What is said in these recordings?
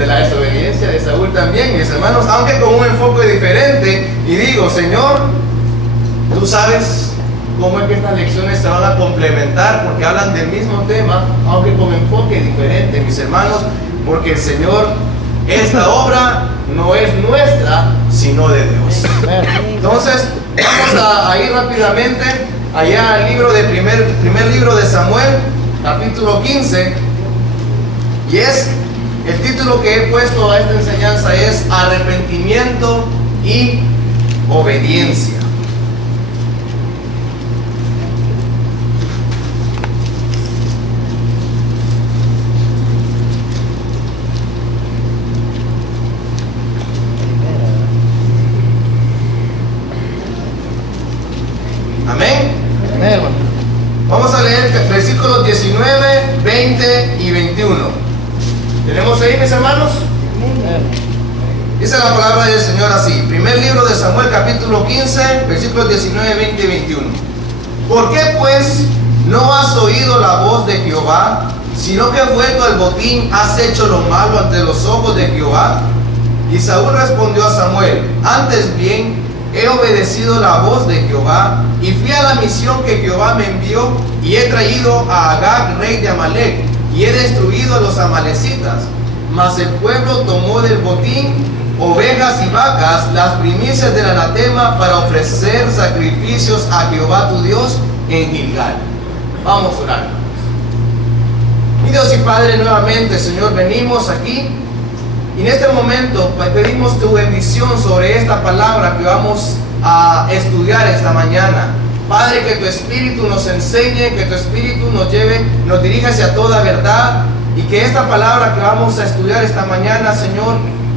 de la desobediencia de Saúl también, mis hermanos, aunque con un enfoque diferente. Y digo, Señor, tú sabes cómo es que estas lecciones se van a complementar, porque hablan del mismo tema, aunque con enfoque diferente, mis hermanos, porque el Señor, esta obra no es nuestra, sino de Dios. Entonces, vamos a ir rápidamente allá al libro de primer libro de Samuel, capítulo 15, y el título que he puesto a esta enseñanza es Arrepentimiento y Obediencia. Amén. Vamos a leer versículos 19, 20 y 21. ¿Tenemos ahí, mis hermanos? Dice la palabra del Señor así. Primer libro de Samuel, capítulo 15, versículos 19, 20 y 21. ¿Por qué pues no has oído la voz de Jehová, sino que vuelto al botín has hecho lo malo ante los ojos de Jehová? Y Saúl respondió a Samuel: antes bien he obedecido la voz de Jehová y fui a la misión que Jehová me envió, y he traído a Agag, rey de Amalec, y he destruido a los amalecitas. Mas el pueblo tomó del botín ovejas y vacas, las primicias del anatema, para ofrecer sacrificios a Jehová tu Dios en Gilgal. Vamos a orar. Mi Dios y Padre, nuevamente, Señor, venimos aquí y en este momento pedimos tu bendición sobre esta palabra que vamos a estudiar esta mañana. Padre, que tu Espíritu nos enseñe, que tu Espíritu nos lleve, nos dirija hacia toda verdad, y que esta palabra que vamos a estudiar esta mañana, Señor,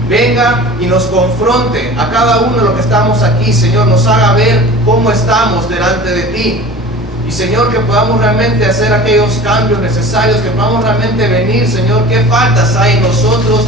venga y nos confronte a cada uno de los que estamos aquí, Señor, nos haga ver cómo estamos delante de ti. Y Señor, que podamos realmente hacer aquellos cambios necesarios, que podamos realmente venir, Señor, qué faltas hay en nosotros,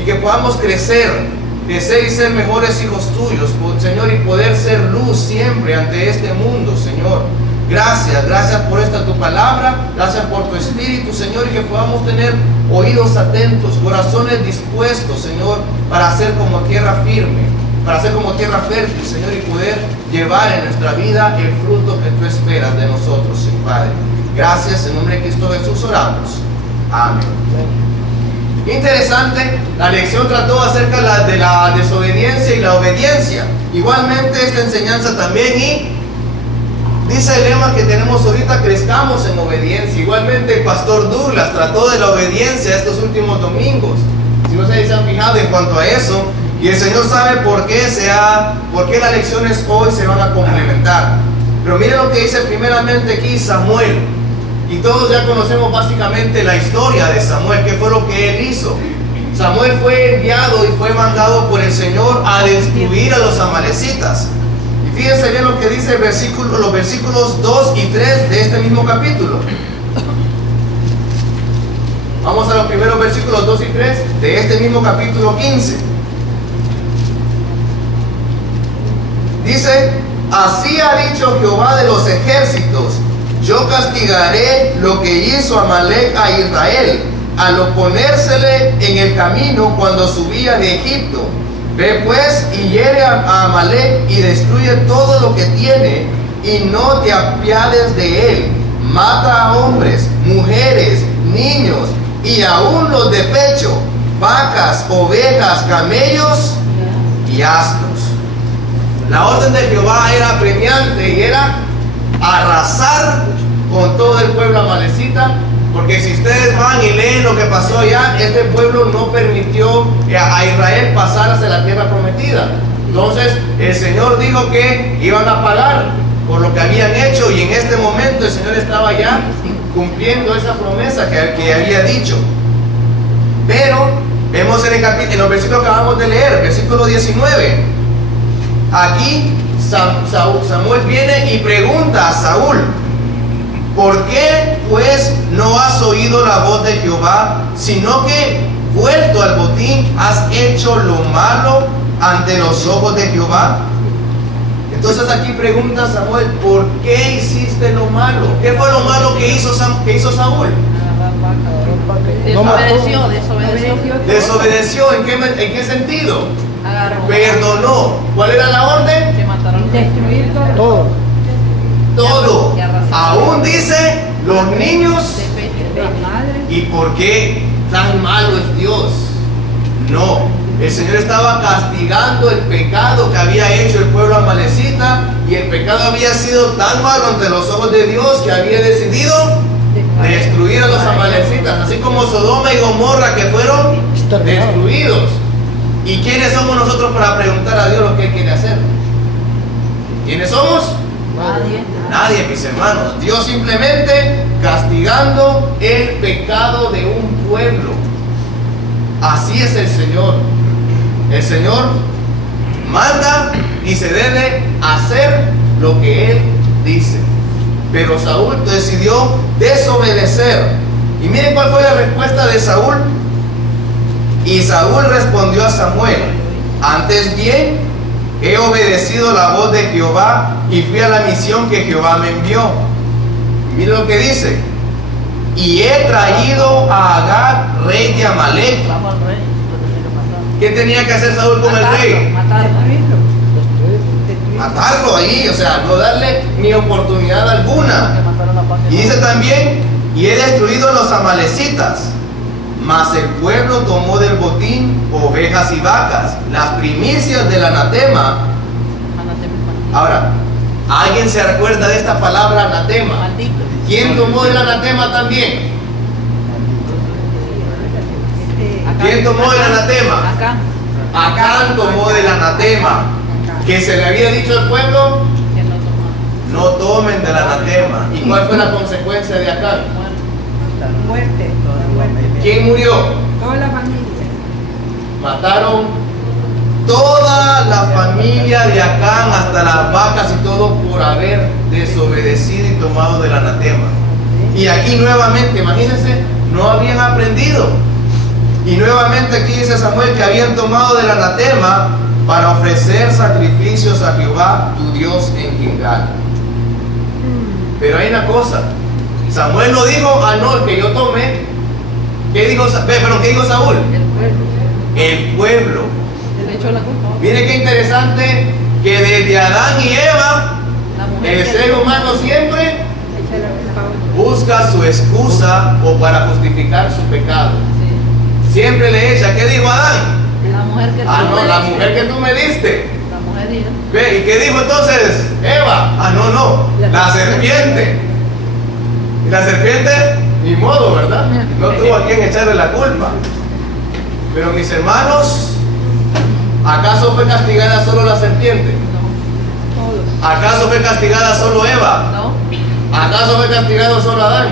y que podamos crecer y ser mejores hijos tuyos, Señor, y poder ser luz siempre ante este mundo, Señor. Gracias por esta tu palabra, gracias por tu Espíritu, Señor, y que podamos tener oídos atentos, corazones dispuestos, Señor, para ser como tierra firme, para ser como tierra fértil, Señor, y poder llevar en nuestra vida el fruto que tú esperas de nosotros, Señor Padre. Gracias, en nombre de Cristo Jesús oramos. Amén. Interesante, la lección trató acerca de la desobediencia y la obediencia. Igualmente esta enseñanza también, y dice el lema que tenemos ahorita: crezcamos en obediencia. Igualmente el pastor Douglas trató de la obediencia estos últimos domingos. Si no se han fijado en cuanto a eso, y el Señor sabe por qué las lecciones hoy se van a complementar. Pero miren lo que dice primeramente aquí Samuel. Y todos ya conocemos básicamente la historia de Samuel, qué fue lo que él hizo. Samuel fue enviado y fue mandado por el Señor a destruir a los amalecitas. Y fíjense bien lo que dice los versículos 2 y 3 de este mismo capítulo. Vamos a los primeros versículos 2 y 3 de este mismo capítulo 15. Dice: así ha dicho Jehová de los ejércitos: yo castigaré lo que hizo Amalec a Israel, al oponérsele en el camino cuando subía de Egipto. Ve pues y hiere a Amalec y destruye todo lo que tiene, y no te apiades de él. Mata a hombres, mujeres, niños, y aún los de pecho, vacas, ovejas, camellos y asnos. La orden de Jehová era apremiante y era arrasar con todo el pueblo amalecita, porque si ustedes van y leen lo que pasó allá, este pueblo no permitió a Israel pasar hacia la tierra prometida. Entonces el Señor dijo que iban a pagar por lo que habían hecho, y en este momento el Señor estaba ya cumpliendo esa promesa que había dicho. Pero vemos en los versículos que acabamos de leer, versículo 19, aquí Samuel viene y pregunta a Saúl: ¿por qué pues no has oído la voz de Jehová, sino que vuelto al botín has hecho lo malo ante los ojos de Jehová? Entonces aquí pregunta Samuel: ¿por qué hiciste lo malo? ¿Qué fue lo malo que hizo Saúl? Desobedeció. ¿En qué sentido? Agarró. Perdonó. ¿Cuál era la orden? Que mataron. Destruir todo. Todo. Que arrasaron. Aún dice los niños. La madre. ¿Y por qué tan malo es Dios? No, el Señor estaba castigando el pecado que había hecho el pueblo amalecita, y el pecado había sido tan malo ante los ojos de Dios que había decidido destruir a los amalecitas, así como Sodoma y Gomorra, que fueron destruidos. ¿Y quiénes somos nosotros para preguntar a Dios lo que Él quiere hacer? ¿Quiénes somos? Nadie. Nadie, mis hermanos. Dios simplemente castigando el pecado de un pueblo. Así es el Señor. El Señor manda y se debe hacer lo que Él dice. Pero Saúl decidió desobedecer. Y miren cuál fue la respuesta de Saúl. Y Saúl respondió a Samuel: antes bien, he obedecido la voz de Jehová y fui a la misión que Jehová me envió. Miren lo que dice: y he traído a Agag, rey de Amalek. Vamos al rey. Lo tenía que matar. ¿Qué tenía que hacer Saúl con el rey? Matarlo. Matarlo ahí, o sea, no darle ni oportunidad alguna. Que mataron a Paz. Y dice también: y he destruido a los amalecitas, mas el pueblo tomó del botín ovejas y vacas, las primicias del anatema. Ahora, ¿alguien se recuerda de esta palabra anatema? Maldito. ¿Quién tomó del anatema también? Acá. ¿Quién tomó el anatema? Acá. Acán tomó del anatema, que se le había dicho al pueblo: Que no tomó. no tomen del anatema. ¿Y cuál fue la consecuencia de Acán? Muerte. Muerte. ¿Quién murió? Toda la familia. Mataron toda la familia de Acán, hasta las vacas y todo, por haber desobedecido y tomado del anatema. Y aquí nuevamente, imagínense, no habían aprendido. Y nuevamente aquí dice Samuel que habían tomado del anatema para ofrecer sacrificios a Jehová tu Dios en Gilgal. Pero hay una cosa: Samuel no dijo: ah, no, el que yo tomé. ¿Qué dijo Saúl? El pueblo. El pueblo. Le echó la culpa. Mire qué interesante, que desde Adán y Eva, La mujer el que- ser humano siempre Echa la culpa a otro. busca su excusa o para justificar su pecado. Sí. Siempre le echa: ¿qué dijo Adán? La mujer que Ah, tú no, me la diste. mujer que tú me diste. La mujer dijo. Ve, ¿y qué dijo entonces Eva? Ah, no, la serpiente. Y la serpiente, ni modo, ¿verdad? No tuvo a quien echarle la culpa. Pero mis hermanos, ¿acaso fue castigada solo la serpiente? No. Todos. ¿Acaso fue castigada solo Eva? No. ¿Acaso fue castigado solo Adán?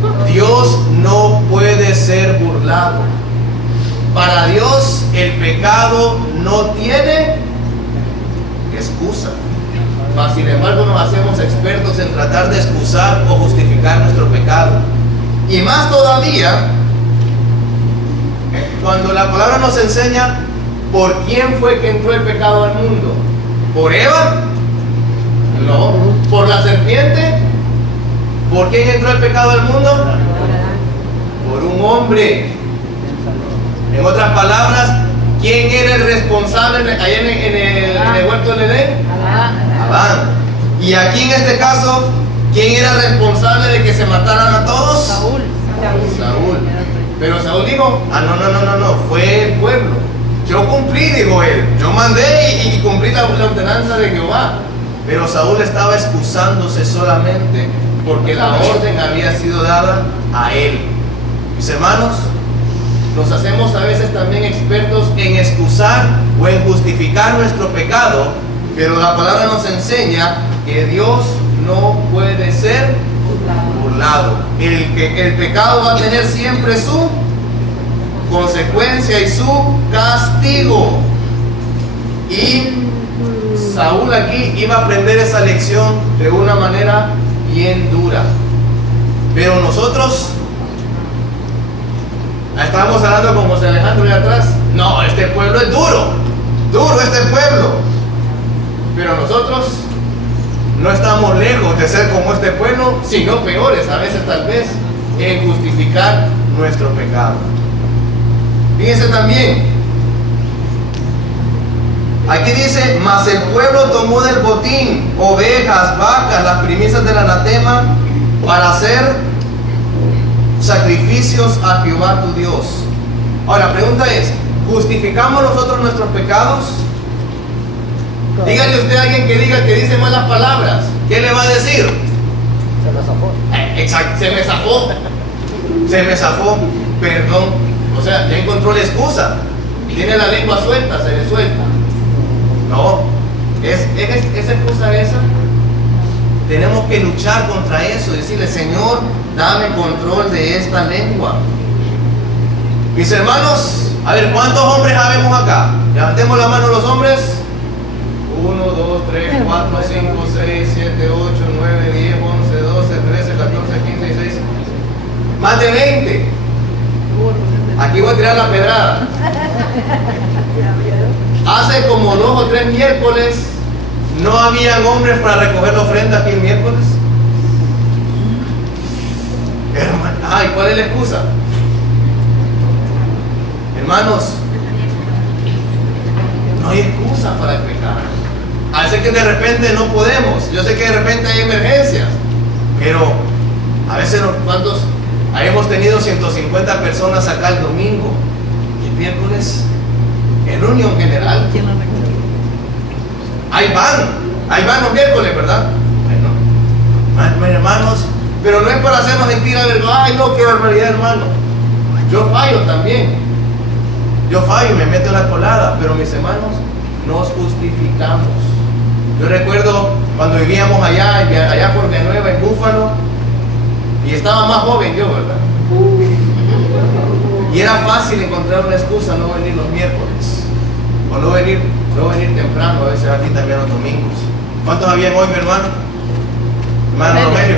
Todo. Dios no puede ser burlado. Para Dios el pecado no tiene excusa. Mas sin embargo nos hacemos expertos en tratar de excusar o justificar nuestro pecado. Y más todavía cuando la palabra nos enseña por quién fue que entró el pecado al mundo. ¿Por Eva? No. ¿Por la serpiente? ¿Por quién entró el pecado al mundo? Por un hombre. En otras palabras, ¿quién era el responsable allá en el huerto del Edén? Adán. Y aquí en este caso, ¿quién era el responsable de que se mataran a todos? Saúl. Saúl. Pero Saúl dijo: ah, no, fue el pueblo. Yo cumplí, dijo él. Yo mandé y cumplí la ordenanza de Jehová. Pero Saúl estaba excusándose solamente porque la orden había sido dada a él. Mis hermanos, nos hacemos a veces también expertos en excusar o en justificar nuestro pecado, pero la palabra nos enseña que Dios no puede ser burlado. El pecado va a tener siempre su consecuencia y su castigo. Y Saúl aquí iba a aprender esa lección de una manera bien dura. Pero nosotros estábamos hablando con José Alejandro de atrás. No, este pueblo es duro este pueblo. Pero nosotros no estamos lejos de ser como este pueblo, sino peores a veces tal vez, en justificar nuestro pecado. Fíjense también, aquí dice, mas el pueblo tomó del botín ovejas, vacas, las primicias del anatema, para hacer sacrificios a Jehová tu Dios. Ahora, la pregunta es, ¿justificamos nosotros nuestros pecados? Dígale usted a alguien que diga que dice malas palabras, ¿qué le va a decir? Se me zafó. Exacto, se me zafó, perdón. O sea, ya encontró la excusa. Tiene la lengua suelta, se le suelta. No, esa excusa esa. Tenemos que luchar contra eso, decirle, Señor, dame control de esta lengua. Mis hermanos, a ver, ¿cuántos hombres habemos acá? Levantemos la mano los hombres. 1, 2, 3, 4, 5, 6, 7, 8, 9, 10, 11, 12, 13, 14, 15, 16. Más de 20. Aquí voy a tirar la pedrada. Hace como 2 o 3 miércoles no habían hombres para recoger la ofrenda aquí el miércoles. Ay, ¿cuál es la excusa? Hermanos, no hay excusa para el pecado. A veces que de repente no podemos. Yo sé que de repente hay emergencias, pero a veces ¿cuántos? Hemos tenido 150 personas acá el domingo y el miércoles en reunión general. Ahí van los miércoles, ¿verdad? Bueno, hermanos, pero no es para hacernos sentir avergonzados. Ay, no, qué barbaridad, hermano. Yo fallo también. Yo fallo y me meto en la colada, pero mis hermanos, nos justificamos. Yo recuerdo cuando vivíamos allá por Villanueva, en Búfalo, y estaba más joven yo, ¿verdad? Y era fácil encontrar una excusa, no venir los miércoles, o no venir temprano, a veces aquí también los domingos. ¿Cuántos habían hoy, mi hermano? Hermano Rogelio.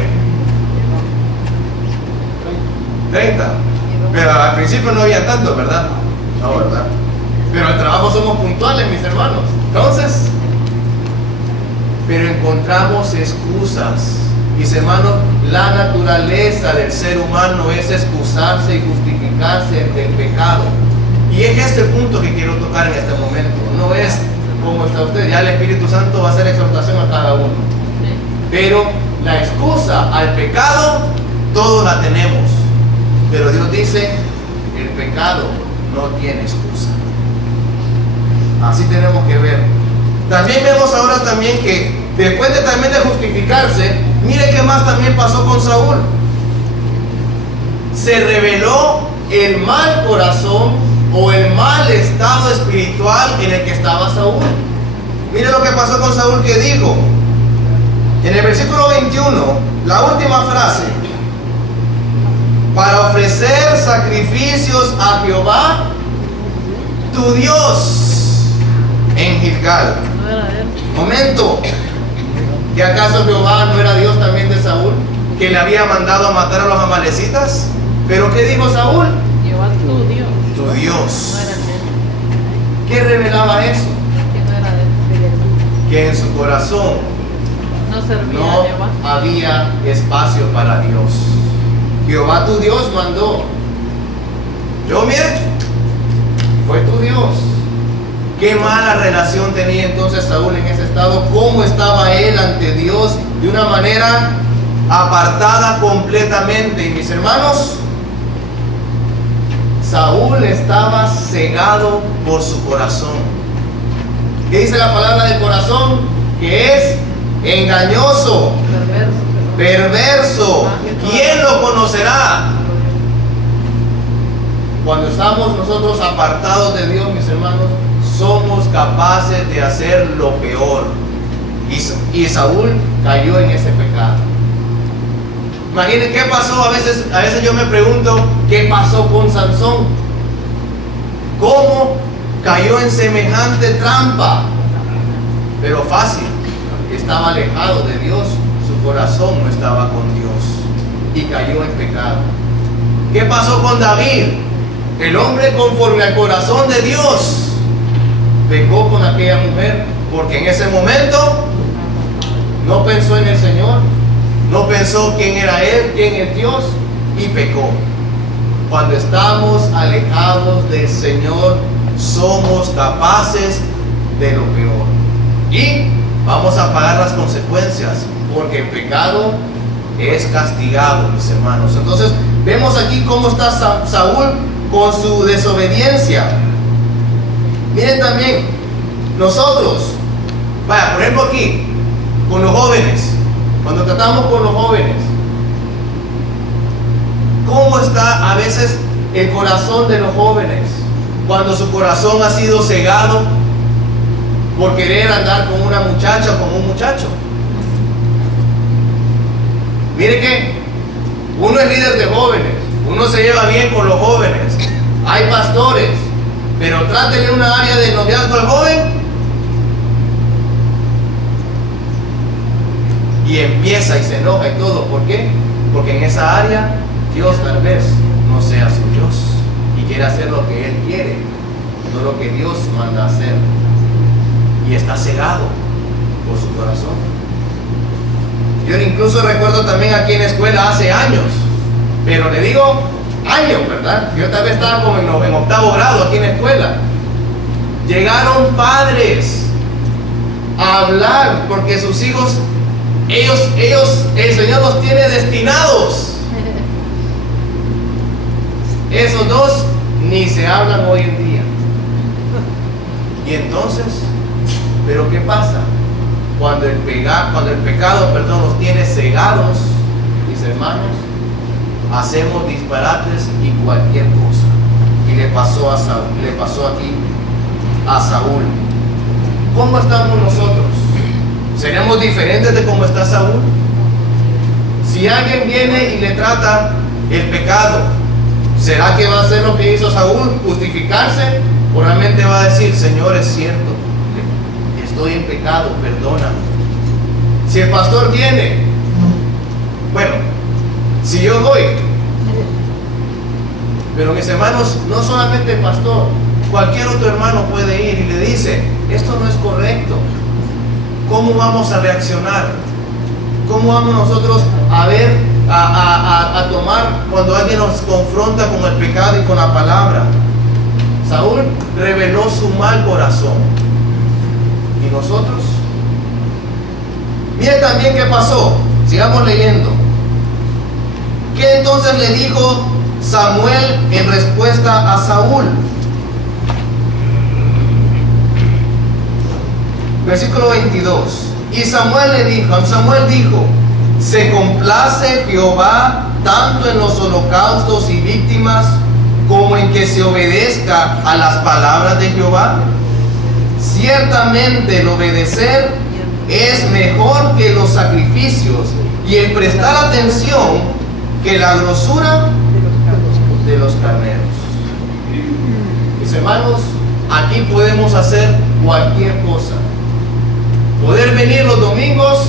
30. Pero al principio no había tantos, ¿verdad? No, ¿verdad? Pero al trabajo somos puntuales, mis hermanos. Entonces, pero encontramos excusas. Mis hermanos, la naturaleza del ser humano es excusarse y justificarse del pecado. Y es este punto que quiero tocar en este momento. No es como está usted, ya el Espíritu Santo va a hacer exhortación a cada uno. Pero la excusa al pecado, todos la tenemos. Pero Dios dice, el pecado no tiene excusa. Así tenemos que ver. También vemos ahora también que después de también de justificarse, mire qué más también pasó con Saúl. Se reveló el mal corazón o el mal estado espiritual en el que estaba Saúl. Mire lo que pasó con Saúl, que dijo en el versículo 21, la última frase: para ofrecer sacrificios a Jehová tu Dios en Gilgal. Momento, ¿que acaso Jehová no era Dios también de Saúl, que le había mandado a matar a los amalecitas? Pero ¿qué dijo Saúl? Jehová tu Dios. Tu Dios. No era de él. ¿Qué revelaba eso? Que no era de él. Que en su corazón No servía no a Jehová. había espacio para Dios. Jehová tu Dios mandó. Yo, mire, fue tu Dios. Qué mala relación tenía entonces Saúl en ese estado. Cómo estaba él ante Dios de una manera apartada completamente. Y mis hermanos, Saúl estaba cegado por su corazón. ¿Qué dice la palabra del corazón? Que es engañoso, perverso. ¿Quién lo conocerá? Cuando estamos nosotros apartados de Dios, mis hermanos, somos capaces de hacer lo peor. Y Saúl cayó en ese pecado. Imaginen qué pasó. A veces yo me pregunto qué pasó con Sansón. ¿Cómo cayó en semejante trampa? Pero fácil, estaba alejado de Dios, su corazón no estaba con Dios y cayó en pecado. ¿Qué pasó con David? El hombre conforme al corazón de Dios pecó con aquella mujer, porque en ese momento no pensó en el Señor, no pensó quién era Él, quién es Dios, y pecó. Cuando estamos alejados del Señor, somos capaces de lo peor. Y vamos a pagar las consecuencias, porque el pecado es castigado, mis hermanos. Entonces, vemos aquí cómo está Saúl con su desobediencia. Miren también, nosotros, vaya, por ejemplo aquí, con los jóvenes, cuando tratamos con los jóvenes, ¿cómo está a veces el corazón de los jóvenes cuando su corazón ha sido cegado por querer andar con una muchacha o con un muchacho? Mire que uno es líder de jóvenes, uno se lleva bien con los jóvenes, hay pastores, pero trátele una área de noviazgo al joven y empieza y se enoja y todo. ¿Por qué? Porque en esa área Dios tal vez no sea su Dios y quiere hacer lo que Él quiere, no lo que Dios manda hacer, y está cegado por su corazón. Yo incluso recuerdo también aquí en la escuela hace años, pero le digo años, ¿verdad? Yo tal vez estaba como en octavo grado aquí en la escuela. Llegaron padres a hablar porque sus hijos, ellos, el Señor los tiene destinados. Esos dos ni se hablan hoy en día. Y entonces, ¿pero qué pasa? Cuando el pecado nos tiene cegados, mis hermanos, hacemos disparates y cualquier cosa. Y le pasó aquí a Saúl. ¿Cómo estamos nosotros? ¿Seremos diferentes de cómo está Saúl? Si alguien viene y le trata el pecado, ¿será que va a hacer lo que hizo Saúl? ¿Justificarse? ¿O realmente va a decir, Señor, es cierto, estoy en pecado, perdóname? Si el pastor viene, bueno, si yo voy, pero mis hermanos, no solamente el pastor, cualquier otro hermano puede ir y le dice, esto no es correcto. ¿Cómo vamos a reaccionar? ¿Cómo vamos nosotros a ver, a tomar cuando alguien nos confronta con el pecado y con la palabra? Saúl reveló su mal corazón. ¿Y nosotros? Mire también qué pasó. Sigamos leyendo. ¿Qué entonces le dijo Samuel en respuesta a Saúl? Versículo 22. Y Samuel dijo, ¿se complace Jehová tanto en los holocaustos y víctimas como en que se obedezca a las palabras de Jehová? Ciertamente el obedecer es mejor que los sacrificios, y el prestar atención que la grosura de los carneros. Mis hermanos, aquí podemos hacer cualquier cosa. Poder venir los domingos,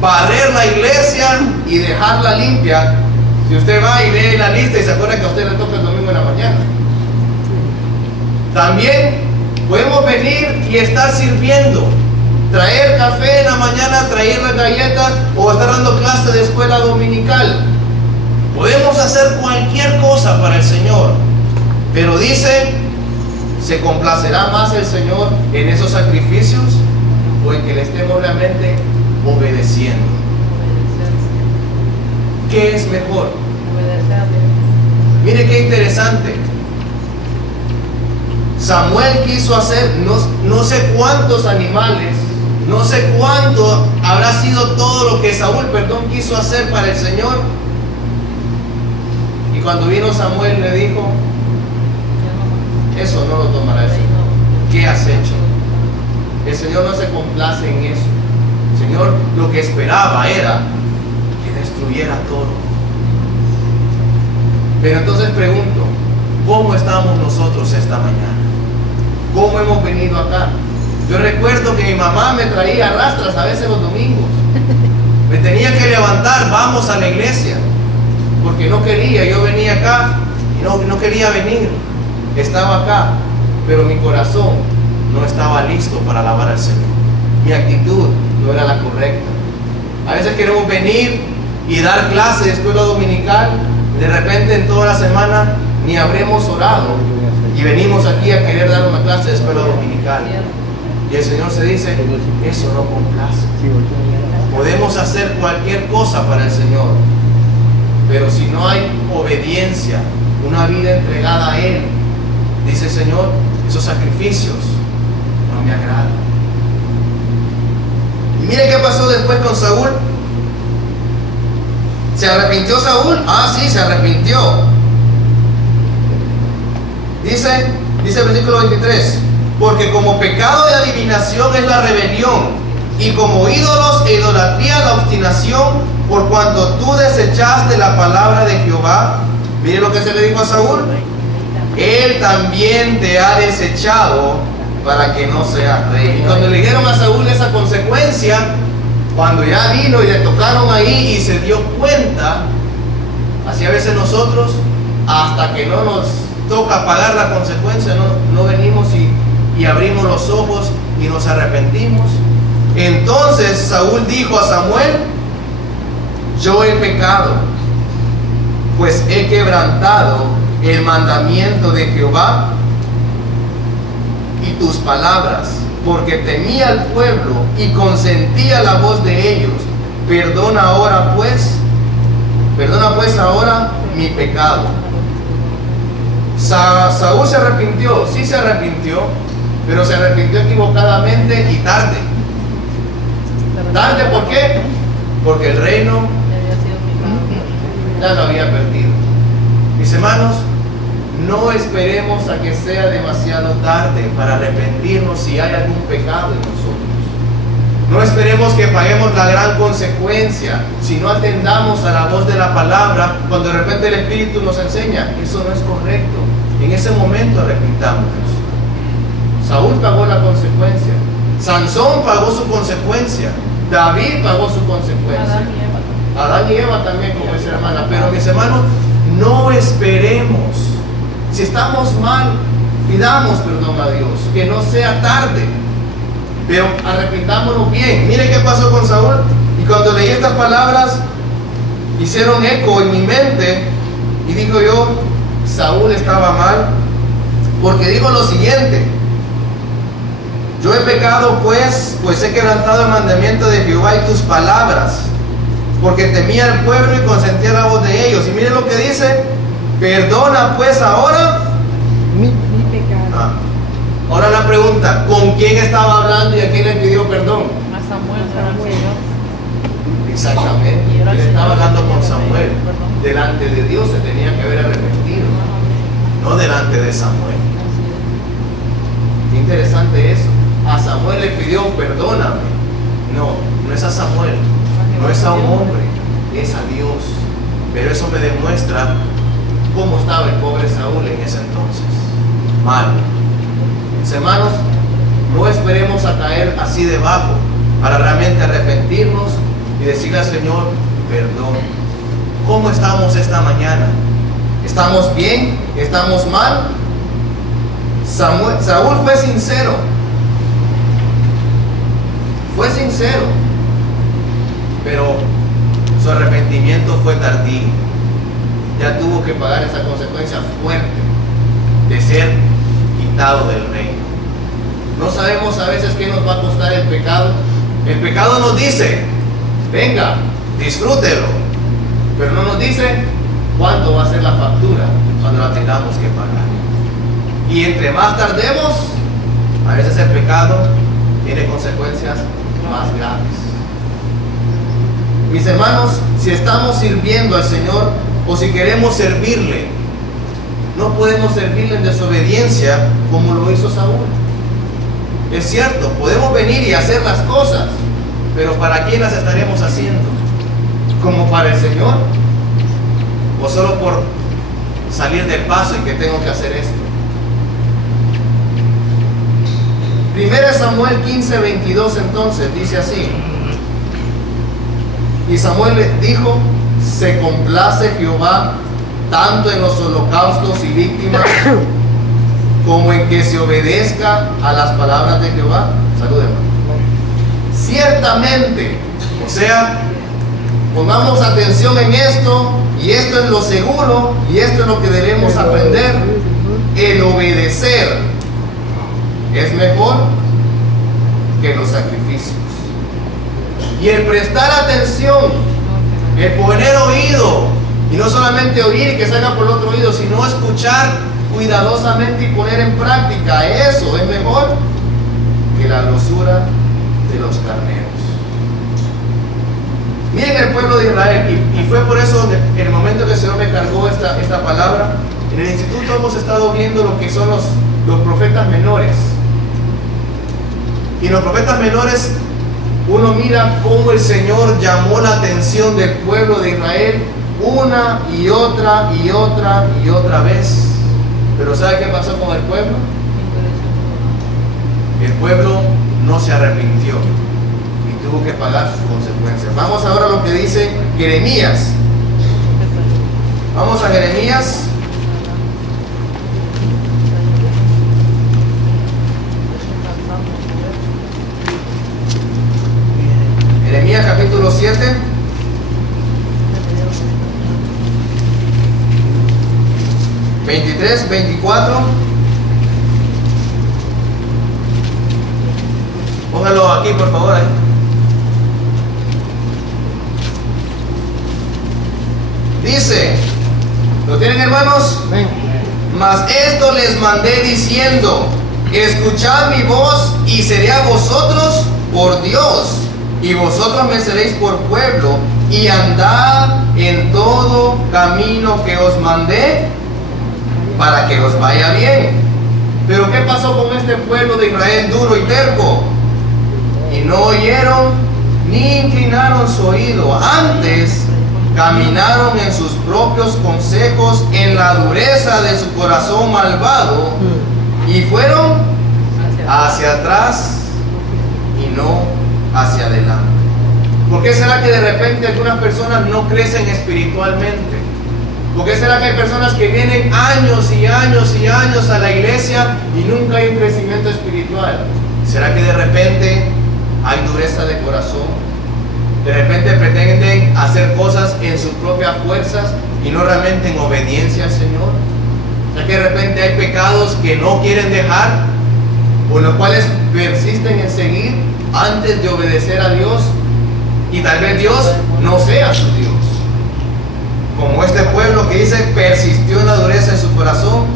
barrer la iglesia y dejarla limpia. Si usted va y lee la lista y se acuerda que a usted le toca el domingo en la mañana. También podemos venir y estar sirviendo, traer café en la mañana, traer las galletas o estar dando clase de escuela dominical. Podemos hacer cualquier cosa para el Señor, pero dice, ¿se complacerá más el Señor en esos sacrificios o en que le estemos realmente obedeciendo? ¿Qué es mejor? Mire qué interesante. Samuel quiso hacer no sé cuántos animales, no sé cuánto habrá sido todo lo que Saúl, quiso hacer para el Señor. Y cuando vino Samuel le dijo, eso no lo tomará el Señor. ¿Qué has hecho? El Señor no se complace en eso. El Señor lo que esperaba era que destruyera todo. Pero entonces pregunto, ¿cómo estamos nosotros esta mañana? ¿Cómo hemos venido acá? Yo recuerdo que mi mamá me traía a rastras a veces los domingos. Me tenía que levantar, vamos a la iglesia, porque no quería. Yo venía acá y no quería venir. Estaba acá, pero mi corazón no estaba listo para alabar al Señor. Mi actitud no era la correcta. A veces queremos venir y dar clases de escuela dominical De repente en toda la semana ni habremos orado y venimos aquí a querer dar una clase de escuela dominical. Y el Señor se dice, eso no complace. Podemos hacer cualquier cosa para el Señor, pero si no hay obediencia, una vida entregada a Él, dice el Señor, esos sacrificios no me agradan. Y mire qué pasó después con Saúl. ¿Se arrepintió Saúl? Ah, sí, se arrepintió. Dice el versículo 23, porque como pecado de adivinación es la rebelión, y como ídolos e idolatría la obstinación, por cuanto tú desechaste la palabra de Jehová. Mire lo que se le dijo a Saúl: Él también te ha desechado para que no seas rey. Y cuando le dijeron a Saúl esa consecuencia, cuando ya vino y le tocaron ahí y se dio cuenta, así a veces nosotros, hasta que no nos toca pagar la consecuencia, no venimos y abrimos los ojos y nos arrepentimos. Entonces Saúl dijo a Samuel: yo he pecado, pues he quebrantado el mandamiento de Jehová y tus palabras, porque temía al pueblo y consentía la voz de ellos. Perdona pues ahora mi pecado. Saúl se arrepintió, sí se arrepintió, pero se arrepintió equivocadamente y tarde. ¿Tarde por qué? Porque el reino ya lo había perdido. Mis hermanos, no esperemos a que sea demasiado tarde para arrepentirnos si hay algún pecado en nosotros. No esperemos que paguemos la gran consecuencia si no atendamos a la voz de la palabra cuando de repente el Espíritu nos enseña: eso no es correcto. En ese momento arrepintámonos. Saúl pagó la consecuencia. Sansón pagó su consecuencia. David pagó su consecuencia. Adán y Eva también, como dice la hermana. Pero mis hermanos, no esperemos. Si estamos mal, pidamos perdón a Dios, que no sea tarde, pero arrepintámonos bien. Mire qué pasó con Saúl. Y cuando leí estas palabras, hicieron eco en mi mente, y digo yo: Saúl estaba mal, porque dijo lo siguiente: yo he pecado pues he quebrantado el mandamiento de Jehová y tus palabras, porque temía al pueblo y consentía la voz de ellos. Y mire lo que dice: perdona pues ahora mi pecado. Ahora la pregunta: ¿con quién estaba hablando y a quién le pidió perdón? A Samuel, para el Señor. Exactamente. Él estaba hablando con Samuel. Delante de Dios se tenía que haber arrepentido, no delante de Samuel. Qué interesante eso. A Samuel le pidió: perdóname. No es a Samuel, no es a un hombre, es a Dios. Pero eso me demuestra cómo estaba el pobre Saúl en ese entonces. Mal. Mis hermanos, no esperemos a caer así debajo para realmente arrepentirnos y decirle al Señor: perdón. ¿Cómo estamos esta mañana? ¿Estamos bien? ¿Estamos mal? Saúl fue sincero. Fue sincero, pero su arrepentimiento fue tardío. Ya tuvo que pagar esa consecuencia fuerte de ser quitado del reino. No sabemos a veces qué nos va a costar el pecado. El pecado nos dice: venga, disfrútelo, pero no nos dice cuánto va a ser la factura cuando la tengamos que pagar. Y entre más tardemos, a veces el pecado tiene consecuencias más graves. Mis hermanos, si estamos sirviendo al Señor o si queremos servirle, no podemos servirle en desobediencia como lo hizo Saúl. Es cierto, podemos venir y hacer las cosas, pero ¿para quién las estaremos haciendo? ¿Como para el Señor? ¿O solo por salir del paso y que tengo que hacer esto? 1 Samuel 15:22 entonces dice así: y Samuel les dijo: se complace Jehová tanto en los holocaustos y víctimas como en que se obedezca a las palabras de Jehová. Salúdenme. Ciertamente, o sea, pongamos atención en esto Y esto es lo seguro y esto es lo que debemos aprender. El obedecer es mejor que los sacrificios. Y el prestar atención, el poner oído, y no solamente oír y que salga por el otro oído, sino escuchar cuidadosamente y poner en práctica, eso es mejor que la grosura de los carneros. Miren el pueblo de Israel, y fue por eso en el momento que el Señor me cargó esta palabra. En el instituto hemos estado viendo lo que son los profetas menores. Y los profetas menores, uno mira cómo el Señor llamó la atención del pueblo de Israel una y otra y otra y otra vez. Pero ¿sabe qué pasó con el pueblo? El pueblo no se arrepintió y tuvo que pagar sus consecuencias. Vamos ahora a lo que dice Jeremías. Vamos a Jeremías. Jeremías capítulo 7. ¿23, 24? Póngalo aquí, por favor. Ahí. Dice, ¿lo tienen, hermanos? Mas esto les mandé diciendo: escuchad mi voz y seré a vosotros por Dios, y vosotros me seréis por pueblo, y andad en todo camino que os mandé, para que os vaya bien. Pero ¿qué pasó con este pueblo de Israel duro y terco? Y no oyeron ni inclinaron su oído, antes caminaron en sus propios consejos, en la dureza de su corazón malvado, y fueron hacia atrás y no hacia adelante. ¿Por qué será que de repente algunas personas no crecen espiritualmente? ¿Por qué será que hay personas que vienen años y años y años a la iglesia y nunca hay un crecimiento espiritual? ¿Será que de repente hay dureza de corazón? De repente pretenden hacer cosas en sus propias fuerzas y no realmente en obediencia al Señor. ¿Será que de repente hay pecados que no quieren dejar, por los cuales persisten en seguir antes de obedecer a Dios? Y tal vez Dios no sea su Dios. Como este pueblo que dice, persistió en la dureza de su corazón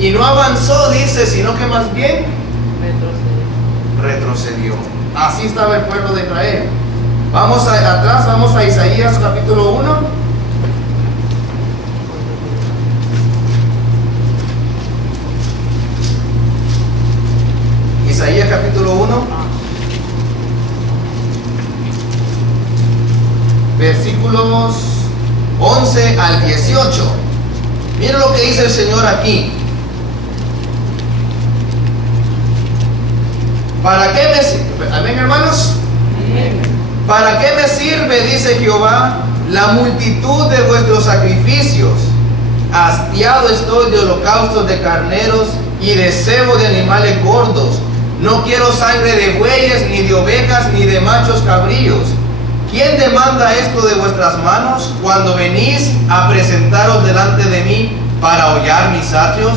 y no avanzó, dice, sino que más bien retrocedió. Así estaba el pueblo de Israel. Vamos atrás, vamos a Isaías capítulo 1. Isaías capítulo 1, versículos 11 al 18. Miren lo que dice el Señor aquí. ¿Para qué me sirve? Amén, hermanos. ¿Para qué me sirve, dice Jehová, la multitud de vuestros sacrificios? Hastiado estoy de holocaustos de carneros y de cebo de animales gordos. No quiero sangre de bueyes, ni de ovejas, ni de machos cabríos. ¿Quién demanda esto de vuestras manos cuando venís a presentaros delante de mí para hollar mis atrios?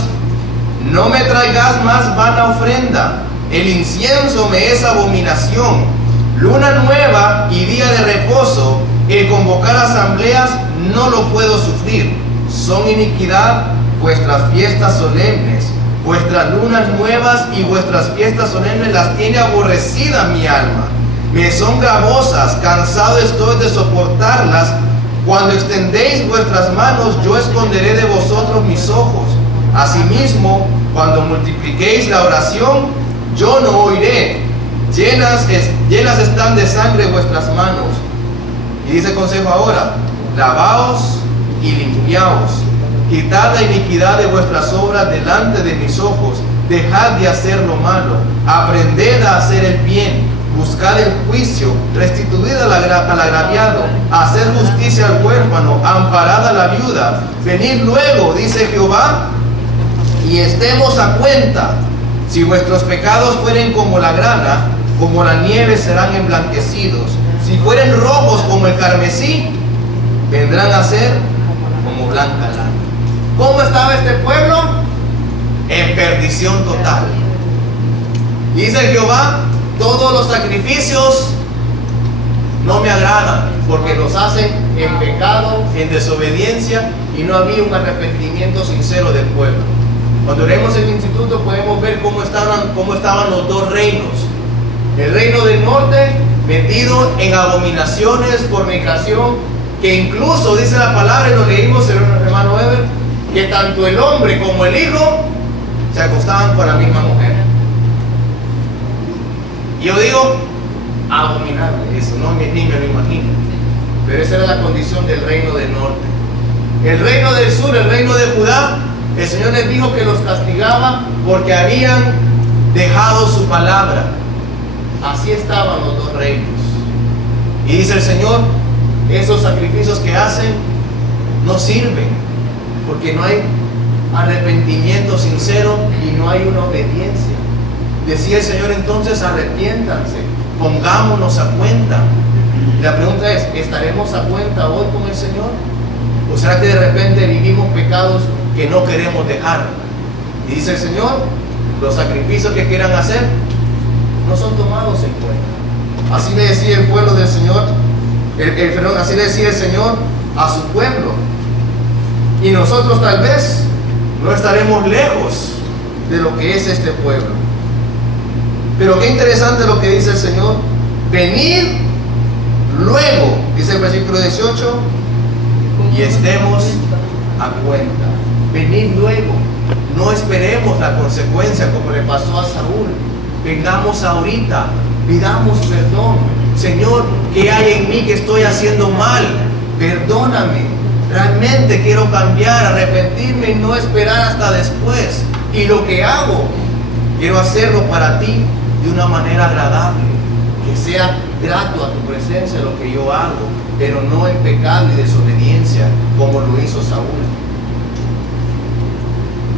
No me traigas más vana ofrenda. El incienso me es abominación. Luna nueva y día de reposo, el convocar asambleas no lo puedo sufrir. Son iniquidad vuestras fiestas solemnes. Vuestras lunas nuevas y vuestras fiestas solemnes las tiene aborrecida mi alma. Me son gravosas, cansado estoy de soportarlas. Cuando extendéis vuestras manos, yo esconderé de vosotros mis ojos. Asimismo, cuando multipliquéis la oración, yo no oiré. Llenas están de sangre vuestras manos. Y dice el consejo ahora: lavaos y limpiaos. Quitad la iniquidad de vuestras obras delante de mis ojos. Dejad de hacer lo malo. Aprended a hacer el bien. Buscad el juicio. Restituid al agraviado. Haced justicia al huérfano. Amparad a la viuda. Venid luego, dice Jehová, y estemos a cuenta. Si vuestros pecados fueren como la grana, como la nieve serán emblanquecidos. Si fueren rojos como el carmesí, vendrán a ser como blanca lana. ¿Cómo estaba este pueblo? En perdición total. Dice Jehová, todos los sacrificios no me agradan, porque los hacen en pecado, en desobediencia, y no había un arrepentimiento sincero del pueblo. Cuando leemos el instituto podemos ver cómo estaban los dos reinos. El reino del norte metido en abominaciones, fornicación, que incluso dice la palabra, y lo leímos en el hermano Ever, que tanto el hombre como el hijo se acostaban con la misma mujer. Y yo digo, abominable eso, no, ni me lo imagino. Pero esa era la condición del reino del norte. El reino del sur, el reino de Judá, el Señor les dijo que los castigaba porque habían dejado su palabra. Así estaban los dos reinos. Y dice el Señor, esos sacrificios que hacen no sirven, porque no hay arrepentimiento sincero y no hay una obediencia. Decía el Señor entonces, arrepiéntanse, pongámonos a cuenta. La pregunta es, ¿estaremos a cuenta hoy con el Señor? ¿O será que de repente vivimos pecados que no queremos dejar? Y dice el Señor, los sacrificios que quieran hacer no son tomados en cuenta. Así le decía el pueblo del Señor, así le decía el Señor a su pueblo. Y nosotros tal vez no estaremos lejos de lo que es este pueblo. Pero qué interesante lo que dice el Señor. Venid luego, dice el versículo 18, y estemos a cuenta. Venid luego. No esperemos la consecuencia como le pasó a Saúl. Vengamos ahorita, pidamos perdón. Señor, ¿qué hay en mí que estoy haciendo mal? Perdóname. Realmente quiero cambiar, arrepentirme y no esperar hasta después. Y lo que hago, quiero hacerlo para ti de una manera agradable, que sea grato a tu presencia lo que yo hago, pero no en pecado y desobediencia como lo hizo Saúl.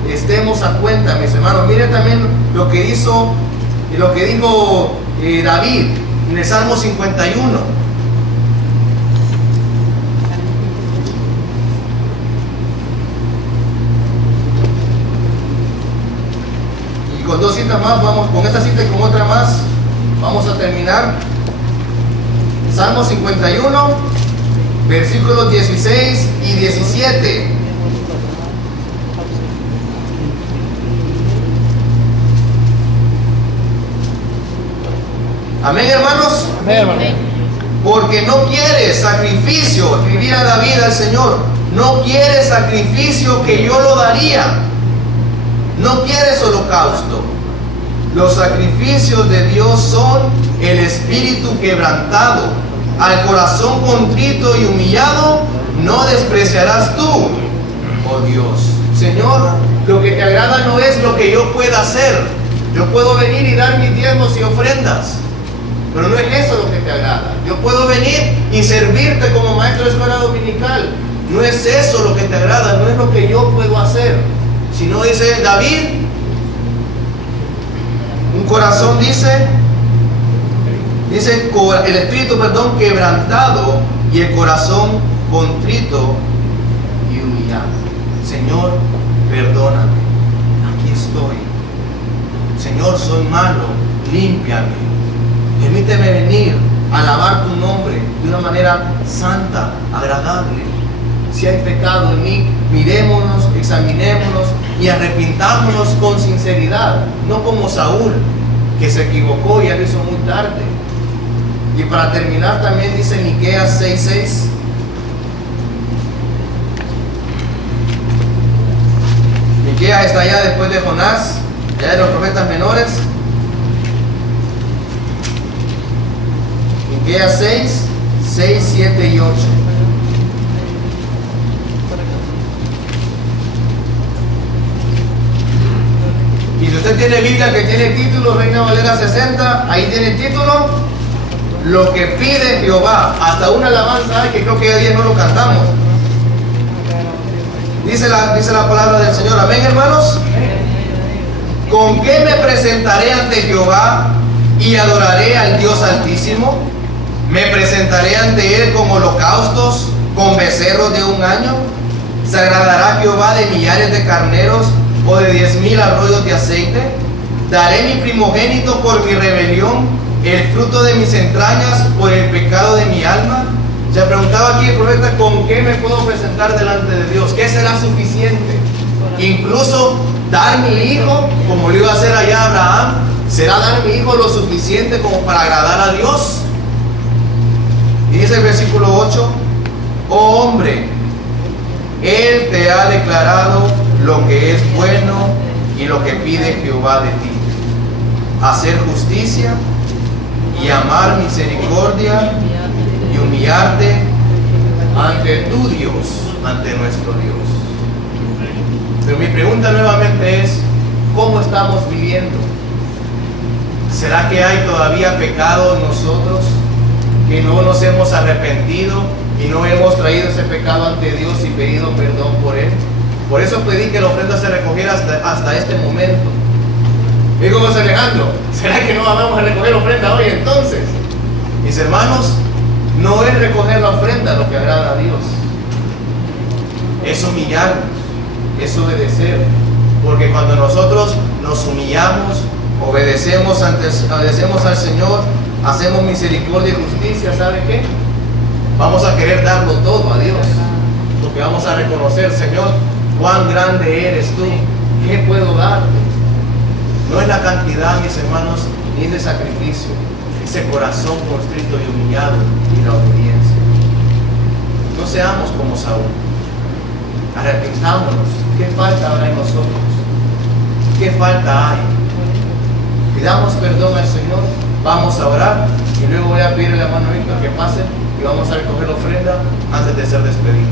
Estemos a cuenta, mis hermanos. Miren también lo que hizo y lo que dijo David en el Salmo 51. Con dos citas más, vamos con esta cita y con otra más, vamos a terminar. Salmo 51, versículos 16 y 17. Amén, hermanos. Amén, hermano. Porque no quiere sacrificio, escribía David al Señor, no quiere sacrificio que yo lo daría. No quieres holocausto. Los sacrificios de Dios son el espíritu quebrantado. Al corazón contrito y humillado no despreciarás tú, oh Dios. Señor, lo que te agrada no es lo que yo pueda hacer. Yo puedo venir y dar mis diezmos y ofrendas, pero no es eso lo que te agrada. Yo puedo venir y servirte como maestro de escuela dominical. No es eso lo que te agrada, no es lo que yo puedo hacer. Si no, dice David, un corazón dice el espíritu, quebrantado y el corazón contrito y humillado. Señor, perdóname, aquí estoy. Señor, soy malo, límpiame. Permíteme venir a alabar tu nombre de una manera santa, agradable. Si hay pecado en mí, mirémonos, examinémonos y arrepintámonos con sinceridad, no como Saúl, que se equivocó y ya lo hizo muy tarde. Y para terminar también dice Miqueas 6:6. Miqueas está allá después de Jonás, ya de los profetas menores. Miqueas 6, 7 y 8. Y si usted tiene Biblia que tiene título, Reina Valera 60, ahí tiene el título, lo que pide Jehová. Hasta una alabanza que creo que hoy día no lo cantamos. Dice la palabra del Señor. Amén, hermanos. ¿Con qué me presentaré ante Jehová y adoraré al Dios Altísimo? ¿Me presentaré ante Él con holocaustos, con becerros de un año? ¿Se agradará Jehová de millares de carneros o de 10,000 arroyos de aceite? ¿Daré mi primogénito por mi rebelión, el fruto de mis entrañas por el pecado de mi alma? Se preguntaba aquí el profeta, ¿con qué me puedo presentar delante de Dios? ¿Qué será suficiente? Incluso dar mi hijo, como lo iba a hacer allá Abraham, ¿será dar mi hijo lo suficiente como para agradar a Dios? Y dice el versículo 8, oh hombre, Él te ha declarado lo que es bueno y lo que pide Jehová de ti: hacer justicia y amar misericordia y humillarte ante tu Dios, ante nuestro Dios. Pero mi pregunta nuevamente es, ¿cómo estamos viviendo? ¿Será que hay todavía pecado en nosotros, que no nos hemos arrepentido y no hemos traído ese pecado ante Dios y pedido perdón por él? Por eso pedí que la ofrenda se recogiera hasta este momento. Y como José Alejandro, ¿será que no vamos a recoger la ofrenda hoy entonces? Mis hermanos, no es recoger la ofrenda lo que agrada a Dios, es humillarnos, es obedecer. Porque cuando nosotros nos humillamos, obedecemos al Señor, hacemos misericordia y justicia, ¿sabe qué? Vamos a querer darlo todo a Dios, porque vamos a reconocer, Señor, cuán grande eres tú, ¿qué puedo darte? No es la cantidad, mis hermanos, ni es el sacrificio, ese corazón constrito y humillado y la obediencia. No seamos como Saúl, arrepintámonos. ¿Qué falta habrá en nosotros? ¿Qué falta hay? Pidamos perdón al Señor, vamos a orar y luego voy a pedirle a la hermano Víctor que pase y vamos a recoger la ofrenda antes de ser despedidos.